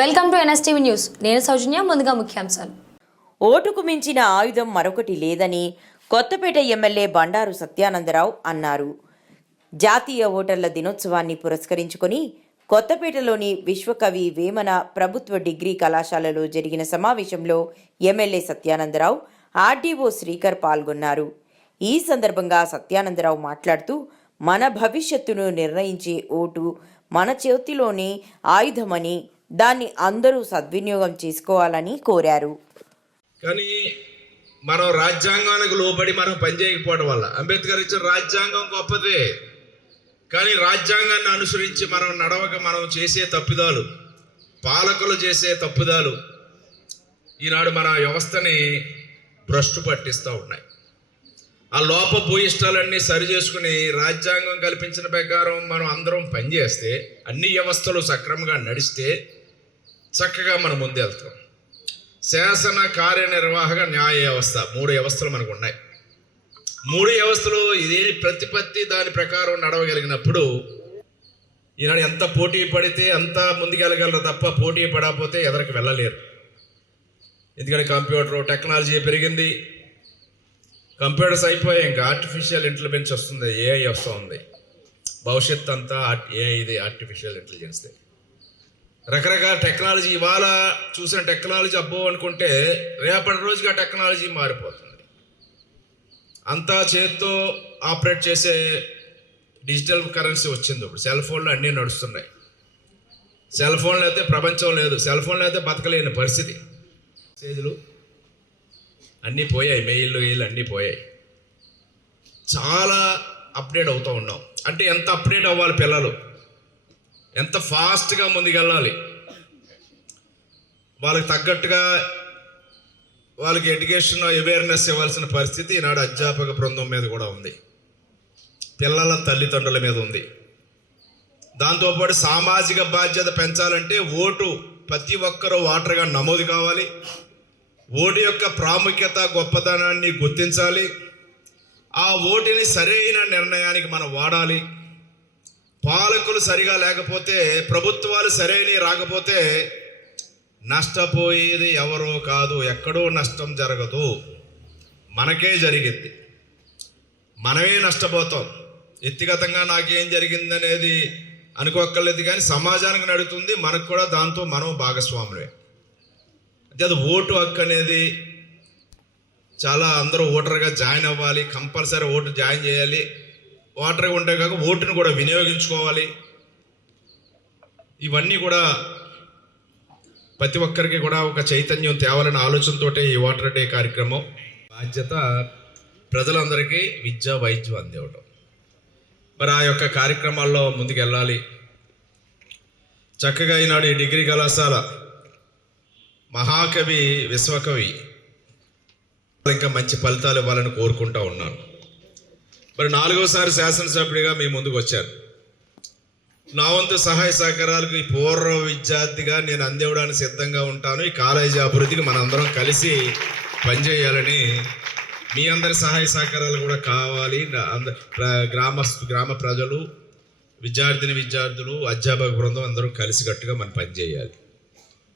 Welcome to NSTV news. నేను సౌజన్య ముందుగా ముఖ్యాంశాలు. ఓటుకు మించిన ఆయుధం మరొకటి లేదని కొత్తపేట ఎమ్మెల్యే బండారు సత్యానందరావు అన్నారు. జాతీయ ఓటర్ల దినోత్సవాన్ని పురస్కరించుకొని కొత్తపేటలోని విశ్వకవి వేమన ప్రభుత్వ డిగ్రీ కళాశాలలో జరిగిన సమావేశంలో ఎమ్మెల్యే సత్యానందరావు ఆర్డీఓ శ్రీకర్ పాల్గొన్నారు. ఈ సందర్భంగా సత్యానందరావు మాట్లాడుతూ మన భవిష్యత్తును నిర్ణయించే ఓటు మన చేతిలోని ఆయుధమని దాన్ని అందరూ సద్వినియోగం చేసుకోవాలని కోరారు. కానీ మనం రాజ్యాంగానికి లోబడి మనం పనిచేయకపోవడం వల్ల అంబేద్కర్ ఇచ్చిన రాజ్యాంగం గొప్పదే. కానీ రాజ్యాంగాన్ని అనుసరించి మనం నడవక మనం చేసే తప్పిదాలు పాలకులు చేసే తప్పిదాలు ఈనాడు మన వ్యవస్థని భ్రష్టు పట్టిస్తూ ఉన్నాయి. ఆ లోప భూయిష్టాలన్నీ సరి చేసుకుని రాజ్యాంగం కల్పించిన ప్రకారం మనం అందరం పనిచేస్తే అన్ని వ్యవస్థలు సక్రమంగా నడిస్తే చక్కగా మనం ముందెళ్తాం. శాసన కార్యనిర్వాహక న్యాయ వ్యవస్థ మూడు వ్యవస్థలు మనకు ఉన్నాయి. మూడు వ్యవస్థలు ఇదే ప్రతిపత్తి దాని ప్రకారం నడవగలిగినప్పుడు ఈనాడు ఎంత పోటీ పడితే అంత ముందుకెళ్ళగలరు తప్ప పోటీ పడకపోతే ఎదరికి వెళ్ళలేరు. ఎందుకంటే కంప్యూటర్ టెక్నాలజీ పెరిగింది. కంప్యూటర్స్ అయిపోయాయి ఇంకా ఆర్టిఫిషియల్ ఇంటెలిజెన్స్ వస్తుంది ఏఐ వస్తుంది. భవిష్యత్ అంతా ఏఐ ఇది ఆర్టిఫిషియల్ ఇంటెలిజెన్స్దే రకరకాల టెక్నాలజీ ఇవాళ చూసిన టెక్నాలజీ అబ్బో అనుకుంటే రేపటి రోజుకి ఆ టెక్నాలజీ మారిపోతుంది. అంతా చేత్తో ఆపరేట్ చేసే డిజిటల్ కరెన్సీ వచ్చింది ఇప్పుడు. సెల్ ఫోన్లు అన్నీ నడుస్తున్నాయి. సెల్ ఫోన్లు అయితే ప్రపంచం లేదు. సెల్ ఫోన్లు అయితే బతకలేని పరిస్థితి. మెసేజ్లు అన్నీ పోయాయి. మెయిల్ గీళ్ళు అన్నీ పోయాయి. చాలా అప్డేట్ అవుతూ ఉన్నాం. అంటే ఎంత అప్డేట్ అవ్వాలి పిల్లలు? ఎంత ఫాస్ట్గా ముందుకెళ్ళాలి. వాళ్ళకి తగ్గట్టుగా వాళ్ళకి ఎడ్యుకేషన్ అవేర్నెస్ ఇవ్వాల్సిన పరిస్థితి ఈనాడు అధ్యాపక బృందం మీద కూడా ఉంది. పిల్లల తల్లిదండ్రుల మీద ఉంది. దాంతోపాటు సామాజిక బాధ్యత పెంచాలంటే ఓటు ప్రతి ఒక్కరూ ఓటర్గా నమోదు కావాలి. ఓటు యొక్క ప్రాముఖ్యత గొప్పతనాన్ని గుర్తించాలి. ఆ ఓటుని సరైన నిర్ణయానికి మనం వాడాలి. పాలకులు సరిగా లేకపోతే ప్రభుత్వాలు సరైన రాకపోతే నష్టపోయేది ఎవరో కాదు ఎక్కడో నష్టం జరగదు. మనకే జరిగింది. మనమే నష్టపోతాం. వ్యక్తిగతంగా నాకేం జరిగిందనేది అనుకోక్కర్లేదు కానీ సమాజానికి నడుతుంది. మనకు కూడా దాంతో మనం భాగస్వాములే. అంటే అది ఓటు హక్కు అనేది చాలా అందరూ ఓటర్గా జాయిన్ అవ్వాలి కంపల్సరీ ఓటు జాయిన్ చేయాలి. వాటర్ ఉంటే కాక ఓటును కూడా వినియోగించుకోవాలి. ఇవన్నీ కూడా ప్రతి ఒక్కరికి కూడా ఒక చైతన్యం తేవాలనే ఆలోచనతో ఈ వాటర్ డే కార్యక్రమం. బాధ్యత ప్రజలందరికీ విద్య వైద్యం అందివ్వడం మరి ఆ యొక్క కార్యక్రమాల్లో ముందుకు వెళ్ళాలి చక్కగా ఈనాడు ఈ డిగ్రీ కళాశాల మహాకవి విశ్వకవి ఇంకా మంచి ఫలితాలు ఇవ్వాలని కోరుకుంటా ఉన్నాను. మరి నాలుగోసారి శాసనసభ్యుడిగా మీ ముందుకు వచ్చారు. నా వంతు సహాయ సహకారాలకు ఈ పూర్వ విద్యార్థిగా నేను అందివ్వడానికి సిద్ధంగా ఉంటాను. ఈ కాలేజీ అభివృద్ధికి మనందరం కలిసి పనిచేయాలని మీ అందరి సహాయ సహకారాలు కూడా కావాలి. గ్రామ అంద- గ్రామ ప్రజలు విద్యార్థిని విద్యార్థులు అధ్యాపక బృందం అందరం కలిసికట్టుగా మనం పనిచేయాలి.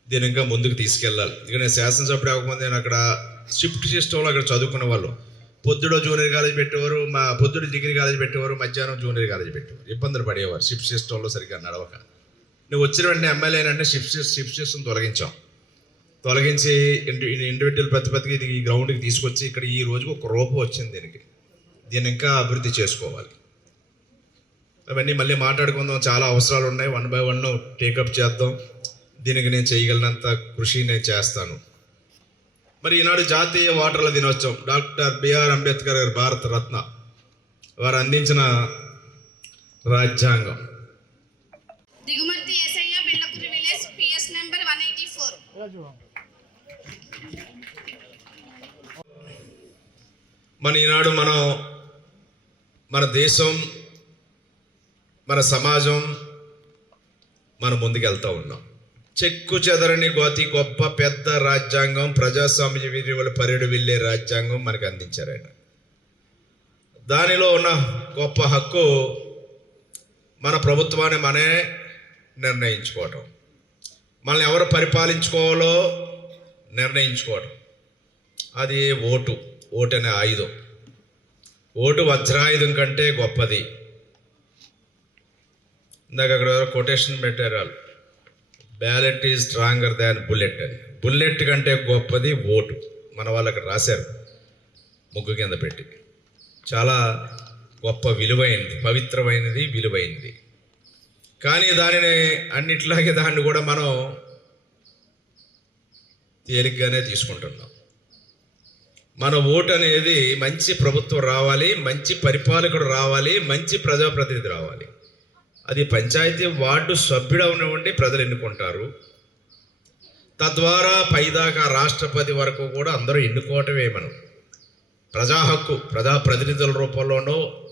దీని ఇంకా ముందుకు తీసుకెళ్ళాలి. ఇక నేను శాసనసభ్యుడు అవ్వకముందు నేను అక్కడ షిఫ్ట్ సిస్టంలో అక్కడ చదువుకున్న వాళ్ళు. పొద్దుడో జూనియర్ కాలేజ్ పెట్టేవారు మా పొద్దుడు డిగ్రీ కాలేజ్ పెట్టేవారు మధ్యాహ్నం జూనియర్ కాలేజ్ పెట్టేవారు. ఇబ్బందులు పడేవారు. షిఫ్ట్ సిస్టంలో సరిగ్గా నడవక. నువ్వు వచ్చిన వెంటనే ఎమ్మెల్యే అంటే షిఫ్ట్ షిఫ్ట్ సిస్టమ్ తొలగించాం. తొలగించి ఇండివిజువల్ ప్రతిపత్తికి ఇది ఈ గ్రౌండ్కి తీసుకొచ్చి ఇక్కడ ఈ రోజుకు ఒక రూపం వచ్చింది దీనికి. దీన్ని ఇంకా అభివృద్ధి చేసుకోవాలి. అవన్నీ మళ్ళీ మాట్లాడుకుందాం. చాలా అవసరాలు ఉన్నాయి. వన్ బై వన్ టేకప్ చేద్దాం. దీనికి నేను చేయగలిగినంత కృషి నేను చేస్తాను. మరి ఈనాడు జాతీయ ఓటర్ల దినోత్సవం. డాక్టర్ బిఆర్ అంబేద్కర్ గారి భారత రత్న. వారు అందించిన రాజ్యాంగం. దిగుమతి Esayya Billakuri village PS number one eighty four. మన ఈనాడు మనం మన దేశం మన సమాజం మనం ముందుకెళ్తా ఉన్నాం. చెక్కు చెదరని గోతి గొప్ప పెద్ద రాజ్యాంగం ప్రజాస్వామ్య విలువల పరేడు వెళ్ళే రాజ్యాంగం మనకు అందించారు ఆయన దానిలో ఉన్న గొప్ప హక్కు మన ప్రభుత్వాన్ని మనే నిర్ణయించుకోవటం. మనల్ని ఎవరు పరిపాలించుకోవాలో నిర్ణయించుకోవడం అది ఓటు ఓటు అనే ఆయుధం. ఓటు వజ్రాయుధం కంటే గొప్పది. ఇందాక అక్కడ కొటేషన్ పెట్టారు వాళ్ళు. Ballot is stronger than bullet అని బుల్లెట్ కంటే గొప్పది ఓటు మన వాళ్ళకి రాశారు. ముగ్గు కింద పెట్టి. చాలా గొప్ప విలువైనది పవిత్రమైనది విలువైనది కానీ దానిని అన్నిట్లాగే దాన్ని కూడా మనం తేలిగ్గానే తీసుకుంటున్నాం. మన ఓటు అనేది మంచి ప్రభుత్వం రావాలి మంచి పరిపాలకుడు రావాలి మంచి ప్రజాప్రతినిధి రావాలి. అది పంచాయతీ వార్డు సభ్యుడు ఉండి ప్రజలు ఎన్నుకుంటారు. తద్వారా పైదాకా రాష్ట్రపతి వరకు కూడా అందరూ ఎన్నుకోవటమే మనం. ప్రజా హక్కు ప్రజాప్రతినిధుల రూపంలోనో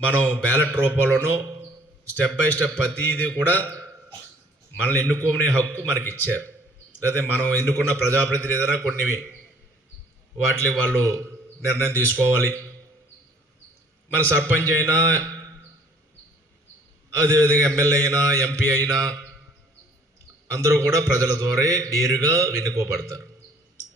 మనం బ్యాలెట్ రూపంలోనో స్టెప్ బై స్టెప్ ప్రతిదీ కూడా మనల్ని ఎన్నుకోనే హక్కు మనకి ఇచ్చారు లేదా మనం ఎన్నుకున్న ప్రజాప్రతినిధుల కొన్ని వాటిని వాళ్ళు నిర్ణయం తీసుకోవాలి. మన సర్పంచ్ అయినా అదేవిధంగా ఎమ్మెల్యే అయినా ఎంపీ అయినా అందరూ కూడా ప్రజల ద్వారా నేరుగా వెనుకోబడతారు